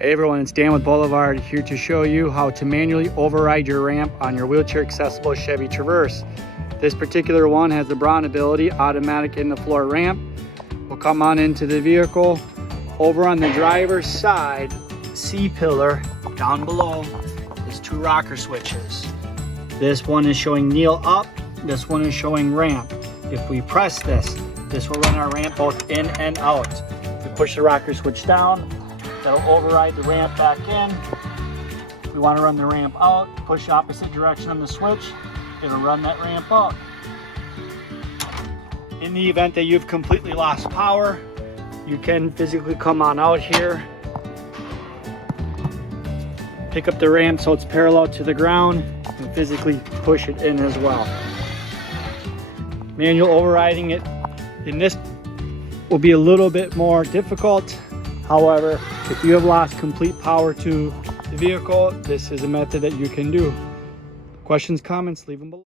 Hey everyone, it's Dan with Boulevard here to show you how to manually override your ramp on your wheelchair accessible Chevy Traverse. This particular one has the BraunAbility automatic in the floor ramp. We'll come on into the vehicle. Over on the driver's side, C-pillar down below is two rocker switches. This one is showing kneel up, this one is showing ramp. If we press this will run our ramp both in and out. If we push the rocker switch down, that'll override the ramp back in. If we want to run the ramp out, push the opposite direction on the switch, it'll run that ramp out. In the event that you've completely lost power, you can physically come on out here, pick up the ramp so it's parallel to the ground, and physically push it in as well. Manual overriding it in this will be a little bit more difficult. However, if you have lost complete power to the vehicle, this is a method that you can do. Questions, comments, leave them below.